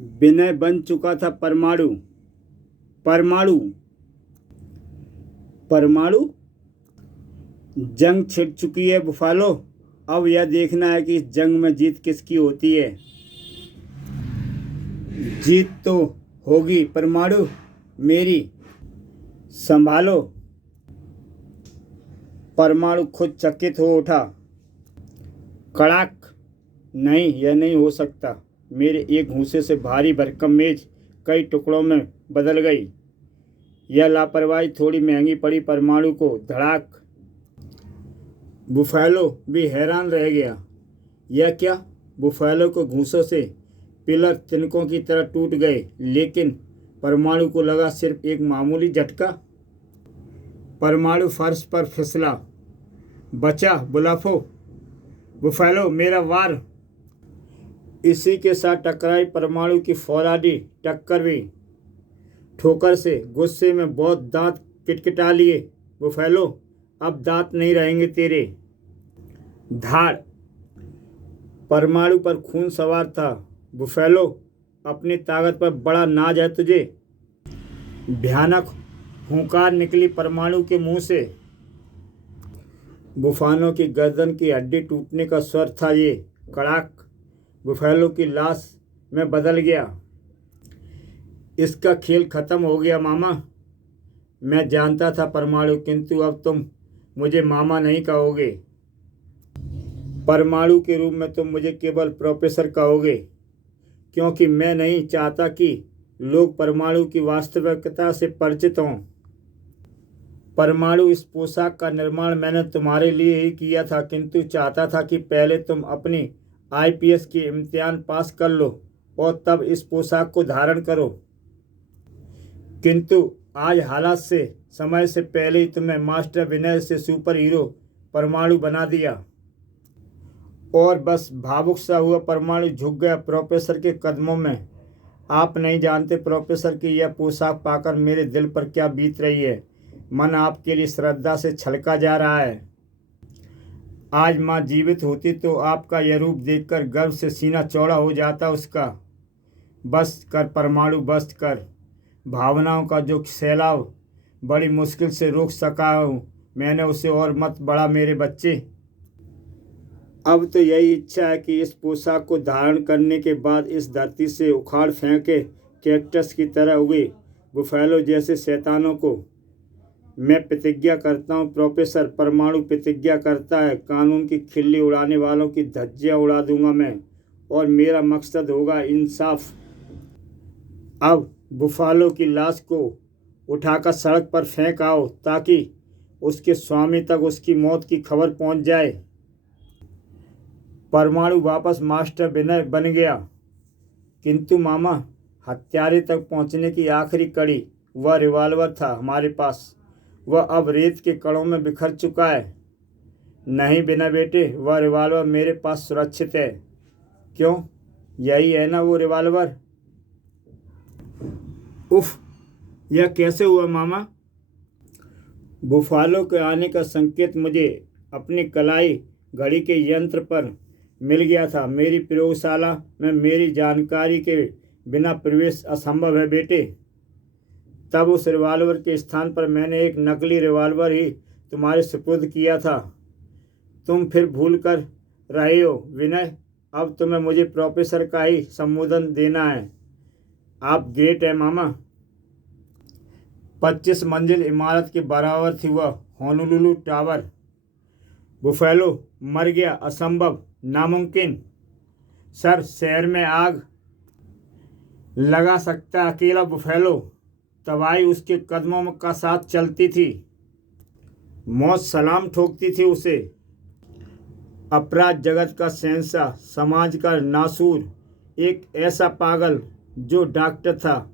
विनय बन चुका था परमाणु। परमाणु परमाणु जंग छिड़ चुकी है बुफालो। अब यह देखना है कि इस जंग में जीत किसकी होती है। जीत तो होगी परमाणु मेरी, संभालो। परमाणु खुद चकित हो उठा। कड़ाक। नहीं, यह नहीं हो सकता। मेरे एक घूंसे से भारी भरकम मेज कई टुकड़ों में बदल गई। यह लापरवाही थोड़ी महंगी पड़ी परमाणु को। धड़ाक। बुफैलो भी हैरान रह गया। यह क्या? बुफैलो को घूंसों से पिलर तिनकों की तरह टूट गए, लेकिन परमाणु को लगा सिर्फ एक मामूली झटका। परमाणु फर्श पर फिसला। बचा बुलाफो। बुफैलो मेरा वार। इसी के साथ टकराई परमाणु की फौलादी टक्कर भी। ठोकर से गुस्से में बहुत दांत किटकिटा लिए। बुफैलो अब दांत नहीं रहेंगे तेरे। धाड़। परमाणु पर खून सवार था। बुफैलो अपनी ताकत पर बड़ा नाज है तुझे। भयानक हुंकार निकली परमाणु के मुंह से। बुफानो की गर्दन की हड्डी टूटने का स्वर था ये। कड़ाक। बुफैलो की लाश में बदल गया। इसका खेल खत्म हो गया मामा। मैं जानता था परमाणु, किंतु अब तुम मुझे मामा नहीं कहोगे। परमाणु के रूप में तुम मुझे केवल प्रोफेसर कहोगे, क्योंकि मैं नहीं चाहता कि लोग परमाणु की वास्तविकता से परिचित हों। परमाणु, इस पोशाक का निर्माण मैंने तुम्हारे लिए ही किया था, किंतु चाहता था कि पहले तुम अपनी आईपीएस की इम्तिहान पास कर लो और तब इस पोशाक को धारण करो। किंतु आज हालात से समय से पहले ही तुम्हें मास्टर विनय से सुपर हीरो परमाणु बना दिया। और बस भावुक सा हुआ परमाणु झुक गया प्रोफेसर के कदमों में। आप नहीं जानते प्रोफेसर की यह पोशाक पाकर मेरे दिल पर क्या बीत रही है। मन आपके लिए श्रद्धा से छलका जा रहा है। आज माँ जीवित होती तो आपका यह रूप देखकर गर्व से सीना चौड़ा हो जाता उसका। बस कर परमाणु, बस कर। भावनाओं का जो सैलाब बड़ी मुश्किल से रोक सका हूँ मैंने, उसे और मत बढ़ा मेरे बच्चे। अब तो यही इच्छा है कि इस पोशाक को धारण करने के बाद इस धरती से उखाड़ फेंके कैक्टस की तरह उगे बुफैलो जैसे शैतानों को। मैं प्रतिज्ञा करता हूँ प्रोफेसर। परमाणु प्रतिज्ञा करता है। कानून की खिल्ली उड़ाने वालों की धज्जियाँ उड़ा दूंगा मैं, और मेरा मकसद होगा इंसाफ। अब बुफालो की लाश को उठाकर सड़क पर फेंक आओ ताकि उसके स्वामी तक उसकी मौत की खबर पहुंच जाए। परमाणु वापस मास्टर विनय बन गया। किंतु मामा, हत्यारे तक पहुंचने की आखिरी कड़ी, वह रिवॉल्वर था हमारे पास। वह अब रेत के कणों में बिखर चुका है। नहीं बिना बेटे, वह रिवॉल्वर मेरे पास सुरक्षित है। क्यों? यही है ना वो रिवॉल्वर। उफ, यह कैसे हुआ मामा? बुफालो के आने का संकेत मुझे अपनी कलाई घड़ी के यंत्र पर मिल गया था। मेरी प्रयोगशाला में मेरी जानकारी के बिना प्रवेश असंभव है बेटे। तब उस रिवॉल्वर के स्थान पर मैंने एक नकली रिवॉल्वर ही तुम्हारे सुपुर्द किया था। तुम फिर भूल कर रहे हो विनय। अब तुम्हें मुझे प्रोफेसर का ही संबोधन देना है। आप ग्रेट है मामा। 25 मंजिल इमारत के बराबर थी वह होनोलुलु टावर। बुफैलो मर गया? असंभव, नामुमकिन। सर, शहर में आग लगा सकता अकेला बुफैलो। तबाही उसके कदमों का साथ चलती थी। मौत सलाम ठोकती थी उसे। अपराध जगत का शहंशाह, समाज का नासूर, एक ऐसा पागल जो डॉक्टर था,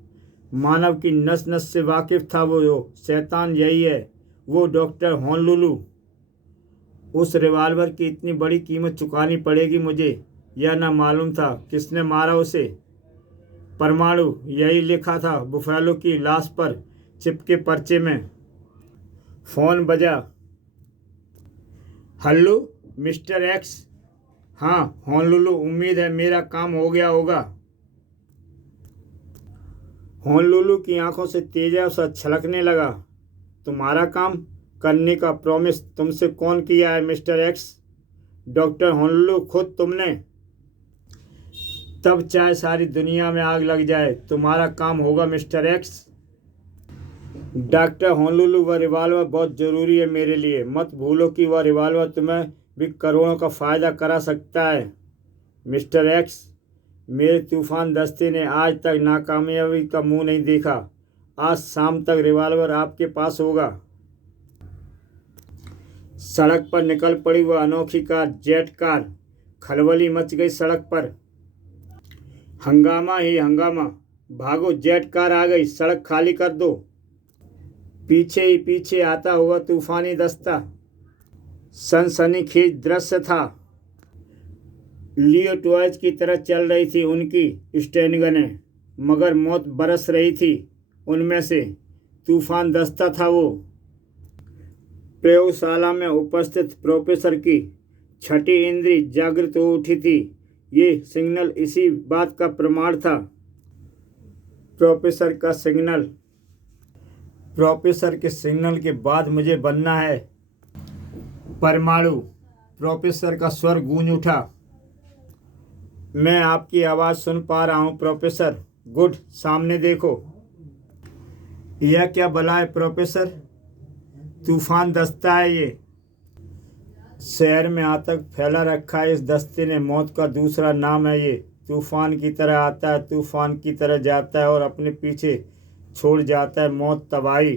मानव की नस नस से वाकिफ था। वो शैतान यही है, वो डॉक्टर होनोलुलु। उस रिवॉल्वर की इतनी बड़ी कीमत चुकानी पड़ेगी मुझे, यह ना मालूम था। किसने मारा उसे? परमाणु, यही लिखा था बुफैलो की लाश पर चिपके पर्चे में। फोन बजा। Hello mister x. हाँ होनोलुलु, उम्मीद है मेरा काम हो गया होगा। होनोलुलु की आंखों से तेजा छलकने लगा। तुम्हारा काम करने का प्रॉमिस तुमसे कौन किया है मिस्टर एक्स? डॉक्टर होनोलुलु, खुद तुमने। तब चाहे सारी दुनिया में आग लग जाए, तुम्हारा काम होगा मिस्टर एक्स। डॉक्टर होनोलुलु, वह रिवॉल्वर बहुत ज़रूरी है मेरे लिए। मत भूलो कि वह रिवॉल्वर तुम्हें भी करोड़ों का फ़ायदा करा सकता है मिस्टर एक्स। मेरे तूफान दस्ते ने आज तक नाकामयाबी का मुंह नहीं देखा। आज शाम तक रिवॉल्वर आपके पास होगा। सड़क पर निकल पड़ी वह अनोखी कार, जेट कार। खलबली मच गई सड़क पर। हंगामा ही हंगामा। भागो, जेट कार आ गई, सड़क खाली कर दो। पीछे ही पीछे आता हुआ तूफानी दस्ता। सनसनीखेज दृश्य था। लियो टॉयज की तरह चल रही थी उनकी स्टैनगनें, मगर मौत बरस रही थी उनमें से। तूफान दस्ता था वो। प्रयोगशाला में उपस्थित प्रोफेसर की छठी इंद्री जागृत हो उठी थी। ये सिग्नल इसी बात का प्रमाण था। प्रोफेसर का सिग्नल। प्रोफेसर के सिग्नल के बाद मुझे बनना है परमाणु। प्रोफेसर का स्वर गूंज उठा। मैं आपकी आवाज़ सुन पा रहा हूँ प्रोफेसर। गुड, सामने देखो। यह क्या बला है प्रोफेसर? तूफान दस्ता है ये। शहर में आतंक फैला रखा है इस दस्ते ने। मौत का दूसरा नाम है ये। तूफान की तरह आता है, तूफान की तरह जाता है और अपने पीछे छोड़ जाता है मौत, तबाही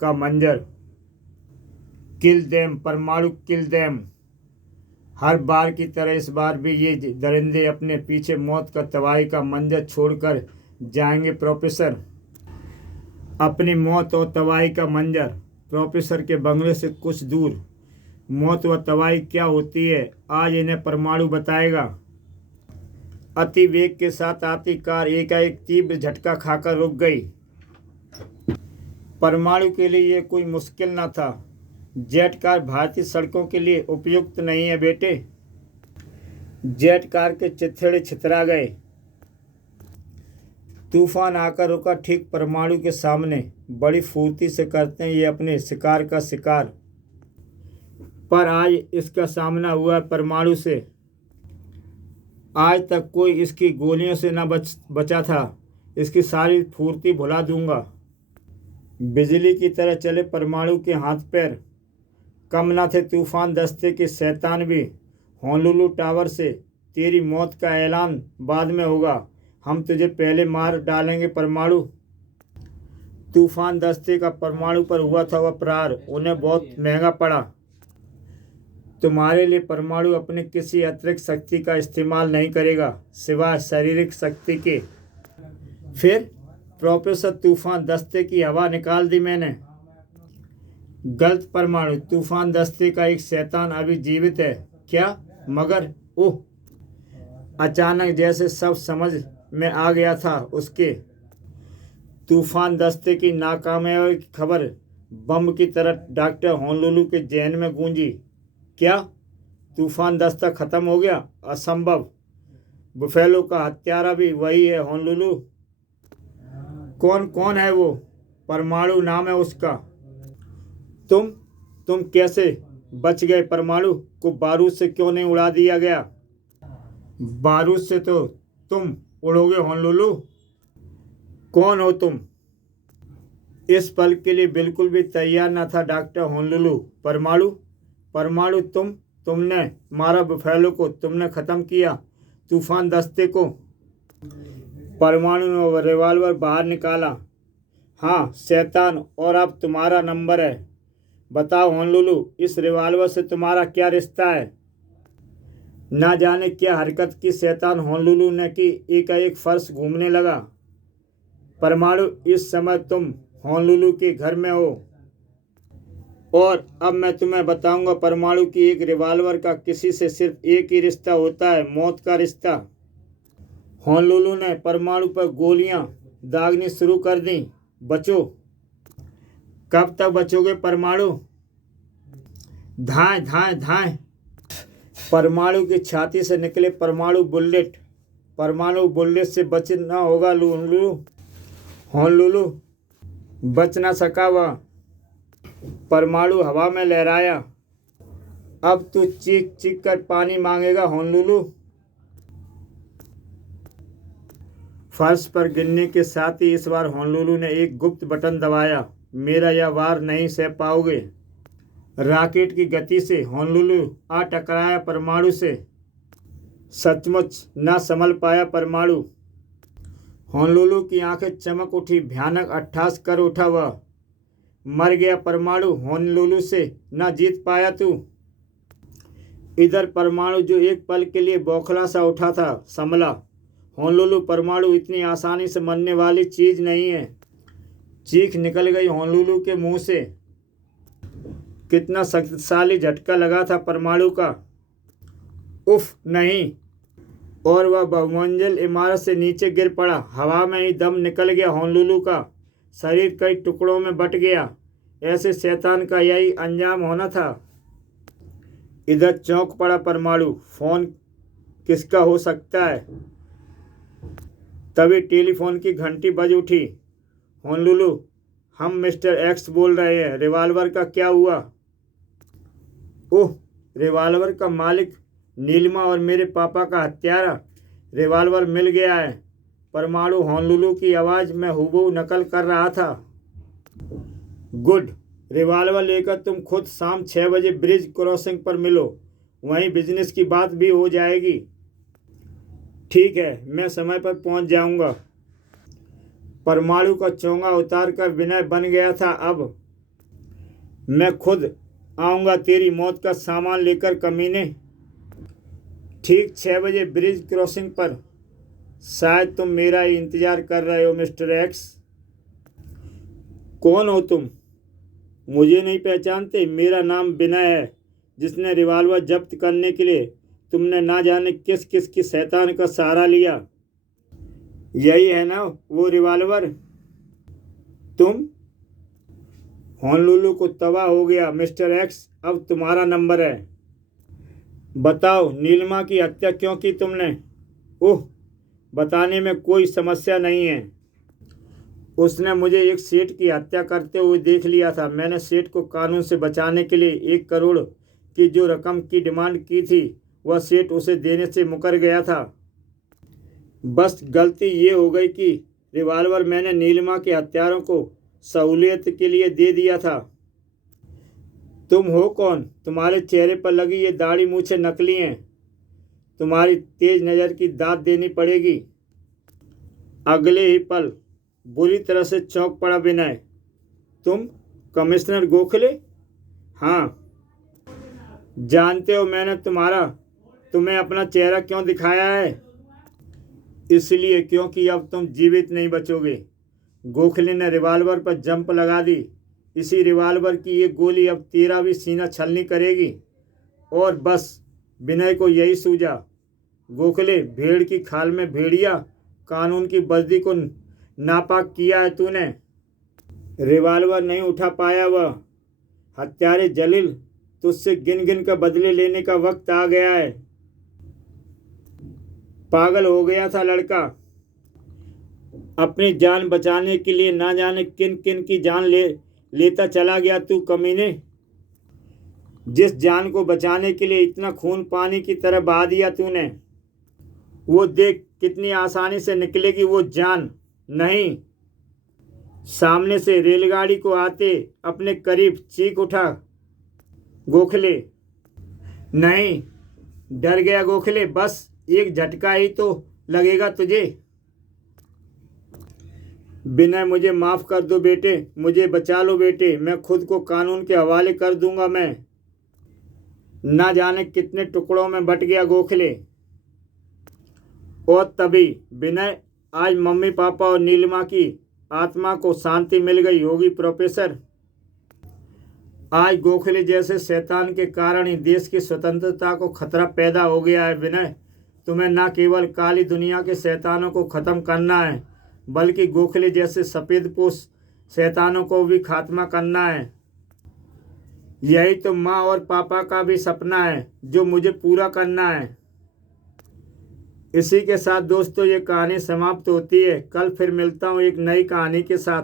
का मंजर। किल देम परमाणु, किल देम। हर बार की तरह इस बार भी ये दरिंदे अपने पीछे मौत का, तबाही का मंजर छोड़कर जाएंगे प्रोफेसर। अपनी मौत और तबाही का मंजर। प्रोफेसर के बंगले से कुछ दूर। मौत व तबाही क्या होती है, आज इन्हें परमाणु बताएगा। अति वेग के साथ आती कार एकाएक तीव्र झटका खाकर रुक गई। परमाणु के लिए यह कोई मुश्किल न था। जेट कार भारतीय सड़कों के लिए उपयुक्त नहीं है बेटे। जेट कार के चिथड़े छितरा गए। तूफान आकर रुका ठीक परमाणु के सामने। बड़ी फुर्ती से करते हैं ये अपने शिकार का शिकार, पर आज इसका सामना हुआ परमाणु से। आज तक कोई इसकी गोलियों से न बचा था। इसकी सारी फुर्ती भुला दूंगा। बिजली की तरह चले परमाणु के हाथ पैर कम न थे तूफान दस्ते के शैतान भी। होनोलुलु टावर से तेरी मौत का ऐलान बाद में होगा। हम तुझे पहले मार डालेंगे परमाणु। तूफान दस्ते का परमाणु पर हुआ था वह प्रहार उन्हें बहुत महंगा पड़ा। तुम्हारे लिए परमाणु अपने किसी अतिरिक्त शक्ति का इस्तेमाल नहीं करेगा सिवाय शारीरिक शक्ति के। फिर प्रोफेसर, तूफान दस्ते की हवा निकाल दी मैंने। गलत परमाणु। तूफान दस्ते का एक शैतान अभी जीवित है क्या? मगर ओह, अचानक जैसे सब समझ में आ गया था उसके। तूफान दस्ते की नाकामयाबी की खबर बम की तरह डॉक्टर होनोलुलु के जहन में गूंजी। क्या तूफान दस्ता खत्म हो गया? असंभव। बुफेलो का हत्यारा भी वही है होनोलुलु। कौन है वो? परमाणु नाम है उसका। तुम कैसे बच गए? परमाणु को बारूद से क्यों नहीं उड़ा दिया गया? बारूद से तो तुम उड़ोगे होनोलुलु। कौन हो तुम? इस पल के लिए बिल्कुल भी तैयार न था डॉक्टर होनोलुलु। परमाणु तुमने मारा बुफेलो को, तुमने ख़त्म किया तूफान दस्ते को। परमाणु ने रिवॉल्वर बाहर निकाला। हाँ शैतान, और अब तुम्हारा नंबर है। बताओ होनोलुलु, इस रिवॉल्वर से तुम्हारा क्या रिश्ता है? ना जाने क्या हरकत की शैतान होनोलुलु ने की। एकाएक फर्श घूमने लगा। परमाणु, इस समय तुम होनोलुलु के घर में हो और अब मैं तुम्हें बताऊंगा परमाणु की एक रिवॉल्वर का किसी से सिर्फ एक ही रिश्ता होता है, मौत का रिश्ता। होनोलुलु ने परमाणु पर गोलियां दागनी शुरू कर दी। बचो। कब तक बचोगे परमाणु? धाएं धाएं धाएं। परमाणु की छाती से निकले परमाणु बुलेट से बचना होगा होनोलुलु। होनोलुलु बच न सका वह परमाणु हवा में लहराया। अब तू चीख चीख कर पानी मांगेगा होनोलुलु। फर्श पर गिरने के साथ ही इस बार होनोलुलु ने एक गुप्त बटन दबाया। मेरा यह वार नहीं सह पाओगे। रॉकेट की गति से होनोलुलु आ टकराया परमाणु से। सचमुच न संभल पाया परमाणु। होनोलुलु की आंखें चमक उठी। भयानक अट्टहास कर उठा वह। मर गया परमाणु। होनोलुलु से न जीत पाया तू। इधर परमाणु जो एक पल के लिए बौखला सा उठा था संभला। होनोलुलु परमाणु इतनी आसानी से मरने वाली चीज नहीं है। चीख निकल गई होनोलुलु के मुंह से। कितना शक्तिशाली झटका लगा था परमाणु का। उफ नहीं। और वह बहुमंजिल इमारत से नीचे गिर पड़ा। हवा में ही दम निकल गया होनोलुलु का। शरीर कई टुकड़ों में बट गया। ऐसे शैतान का यही अंजाम होना था। इधर चौंक पड़ा परमाणु। फोन किसका हो सकता है। तभी टेलीफोन की घंटी बज उठी। होनोलुलु, हम मिस्टर एक्स बोल रहे हैं। रिवॉल्वर का क्या हुआ। ओह, रिवॉल्वर का मालिक नीलिमा और मेरे पापा का हत्यारा। रिवॉल्वर मिल गया है। परमाणु होनोलुलु की आवाज़ में हूबहू नकल कर रहा था। गुड। रिवॉल्वर लेकर तुम खुद शाम 6 बजे ब्रिज क्रॉसिंग पर मिलो। वहीं बिजनेस की बात भी हो जाएगी। ठीक है, मैं समय पर पहुंच जाऊंगा। परमाणु का चोंगा उतार कर विनय बन गया था। अब मैं खुद आऊंगा तेरी मौत का सामान लेकर कमीने। ठीक 6 बजे ब्रिज क्रॉसिंग पर। शायद तुम मेरा ही इंतजार कर रहे हो मिस्टर एक्स। कौन हो तुम। मुझे नहीं पहचानते। मेरा नाम विनय है। जिसने रिवॉल्वर जब्त करने के लिए तुमने ना जाने किस किस की शैतान का सहारा लिया। यही है ना वो रिवॉल्वर। तुम। होनोलुलु को तबाह हो गया। मिस्टर एक्स, अब तुम्हारा नंबर है। बताओ, नीलिमा की हत्या क्यों की तुमने। ओह, बताने में कोई समस्या नहीं है। उसने मुझे एक सेठ की हत्या करते हुए देख लिया था। मैंने सेठ को कानून से बचाने के लिए 1 करोड़ की जो रकम की डिमांड की थी वह सेठ उसे देने से मुकर गया था। बस गलती ये हो गई कि रिवॉल्वर मैंने नीलिमा के हत्यारों को सहूलियत के लिए दे दिया था। तुम हो कौन। तुम्हारे चेहरे पर लगी ये दाढ़ी मूछें नकली हैं। तुम्हारी तेज नज़र की दाद देनी पड़ेगी। अगले ही पल बुरी तरह से चौंक पड़ा विनय। तुम कमिश्नर गोखले। हाँ। जानते हो मैंने तुम्हें अपना चेहरा क्यों दिखाया है। इसलिए क्योंकि अब तुम जीवित नहीं बचोगे। गोखले ने रिवॉल्वर पर जंप लगा दी। इसी रिवॉल्वर की एक गोली अब तेरा भी सीना छलनी करेगी। और बस विनय को यही सूझा। गोखले, भेड़ की खाल में भेड़िया। कानून की वर्दी को नापाक किया है तूने। रिवॉल्वर नहीं उठा पाया वह। हत्यारे जलील, तुझसे गिन गिन कर बदले लेने का वक्त आ गया है। पागल हो गया था लड़का। अपनी जान बचाने के लिए ना जाने किन किन की जान लेता चला गया तू कमीने। जिस जान को बचाने के लिए इतना खून पानी की तरह बहा दिया तूने, वो देख कितनी आसानी से निकलेगी वो जान। नहीं। सामने से रेलगाड़ी को आते अपने करीब चीख उठा गोखले। नहीं। डर गया गोखले। बस एक झटका ही तो लगेगा तुझे। विनय, मुझे माफ़ कर दो बेटे। मुझे बचा लो बेटे। मैं खुद को कानून के हवाले कर दूंगा। मैं ना जाने कितने टुकड़ों में बट गया गोखले। और तभी विनय, आज मम्मी पापा और नीलिमा की आत्मा को शांति मिल गई होगी प्रोफेसर। आज गोखले जैसे शैतान के कारण ही देश की स्वतंत्रता को खतरा पैदा हो गया है विनय। तुम्हें न केवल काली दुनिया के शैतानों को ख़त्म करना है, बल्कि गोखले जैसे सफ़ेदपोश शैतानों को भी खात्मा करना है। यही तो माँ और पापा का भी सपना है जो मुझे पूरा करना है। इसी के साथ दोस्तों ये कहानी समाप्त होती है। कल फिर मिलता हूँ एक नई कहानी के साथ।